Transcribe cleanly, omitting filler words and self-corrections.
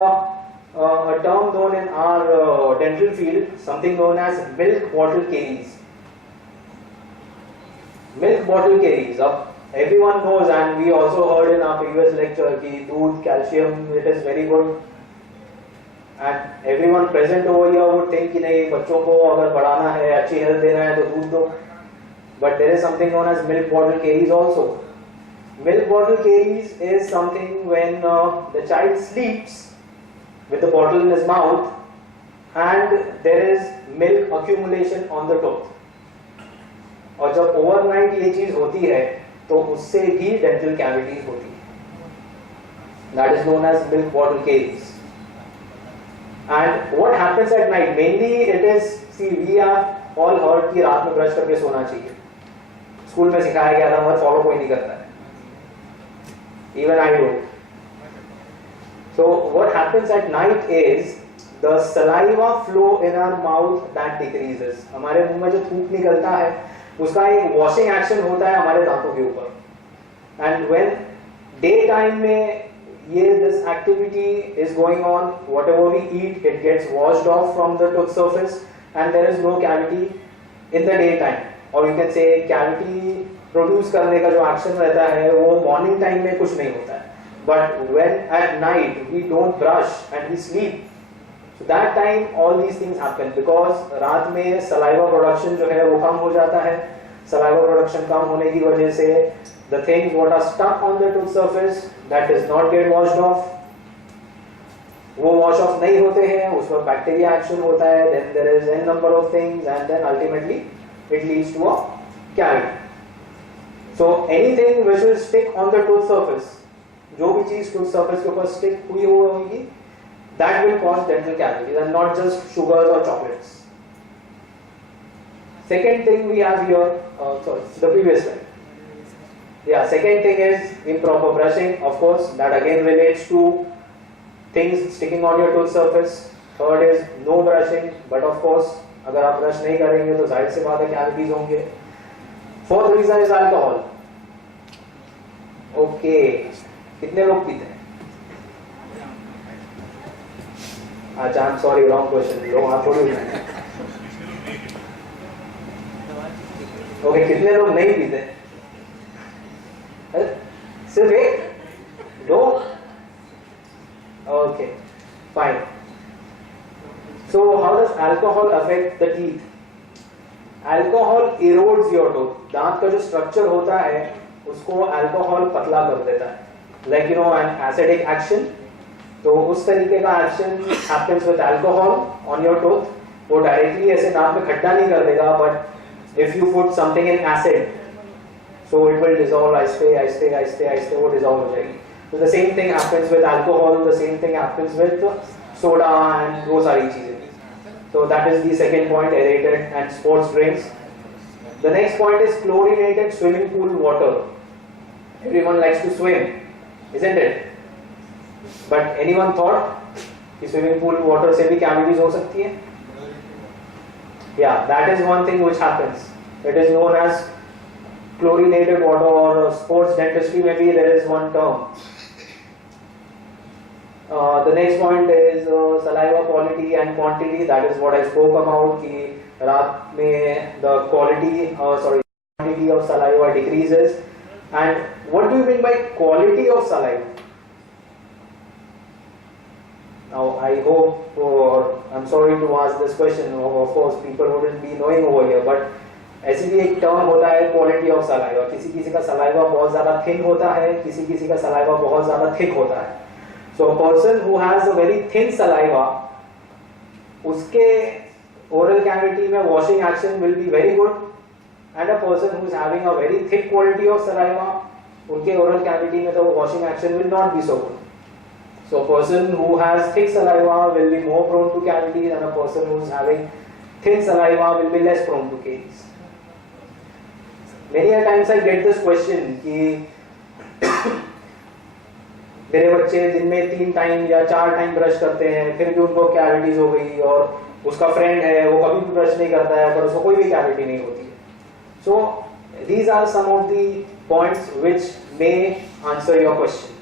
a term known in our dental field, something known as milk bottle caries. Milk bottle caries. Everyone knows, and we also heard in our previous lecture कि दूध, calcium, it is very good. And everyone present over here would think कि नहीं, बच्चों को अगर बढ़ाना है, अच्छी हेल्थ देना है तो दूध दो. But there is something known as milk bottle caries also. Milk bottle caries is something when the child sleeps with the bottle in his mouth and there is milk accumulation on the tooth. और जब overnight ये चीज होती है तो उससे भी dental cavities होती है. That is known as milk bottle caries. And what happens at night? Mainly it is, see, we are all heard कि रात में ब्रश करके सोना चाहिए. स्कूल में सिखाया गया था, मगर फॉलो कोई नहीं करता है. Even I do. So what happens at night is the saliva flow in our mouth that decreases. हमारे मुंह में जो थूक निकलता है उसका एक वॉशिंग एक्शन होता है हमारे दांतों के ऊपर. And when daytime में ये this activity is going on, whatever we eat, it gets washed off from the tooth surface and there is no cavity in the daytime. Or you can say cavity produce करने का जो action रहता है वो morning time में कुछ नहीं होता है. But when at night we don't brush and we sleep, so that time all these things happen because रात में saliva production जो है वो कम हो जाता है. Saliva production कम होने की वजह से the things what are stuck on the tooth surface that does not get washed off, वो wash off नहीं होते हैं, उसमें bacteria action होता है, then there is n number of things and then ultimately it leads to a cavity. So anything which will stick on the tooth surface, जो भी चीज tooth surface के ऊपर stick हुई होगी, that will cause dental cavities and not just sugars or chocolates. Second thing we have here, sorry, the previous slide. Yeah, second thing is improper brushing. Of course, that again relates to things sticking on your tooth surface. Third is no brushing, but of course, अगर आप brush नहीं करेंगे तो जाहिर सी बात है cavities होंगे. Fourth reason is alcohol. Okay, कितने लोग पीते हैं? अच्छा, I'm sorry, wrong question. लोग हाथ थोड़ी उठाएंगे. Okay, कितने लोग नहीं पीते? सिर्फ एक? दो? Okay, fine. So how does alcohol affect the teeth? Alcohol erodes your tooth. दांत का जो स्ट्रक्चर होता है उसको अल्कोहल पतला कर देता है. Like you know an acidic action. तो उस तरीके का action happens with alcohol on your tooth. वो डायरेक्टली ऐसे दांत में खड्डा नहीं कर देगा, but if you put something in acid, so it will dissolve आहिस्ते वो dissolve हो जाएगी. So the same thing happens with alcohol, the same thing happens with soda and वो सारी चीजें. So that is the second point, aerated and sports drinks. The next point is chlorinated swimming pool water. Everyone likes to swim, isn't it? But anyone thought कि swimming pool water से भी cavities हो सकती है? Yeah, that is one thing which happens. It is known as chlorinated water, or sports dentistry maybe there is one term. The next point is saliva quality and quantity. That is what I spoke about कि रात में the quantity of saliva decreases. And what do you mean by quality of saliva? Now I hope, or I'm sorry to ask this question, of course people wouldn't be knowing over here, but ऐसी भी एक term होता है quality of saliva. किसी किसी का saliva बहुत ज्यादा थिन होता है, किसी किसी का सलाइवा बहुत ज्यादा थिक होता है. So a person who has a very thin saliva, उसके ओरल कैविटी में washing action will be very good, and a person who is having a very thick quality of saliva, उनके oral cavity में तो washing action will not be so good. So a person who has thick saliva will be more prone to cavities, and a person who is having thin saliva will be less prone to caries. Many a times I get this question कि मेरे बच्चे दिन में 3 time या 4 time brush करते हैं, फिर भी उनको कैविटीज हो गई, और उसका फ्रेंड है वो कभी भी ब्रश नहीं करता है पर उसको कोई भी कैविटी नहीं होती है. So these are some of the points which may answer your question.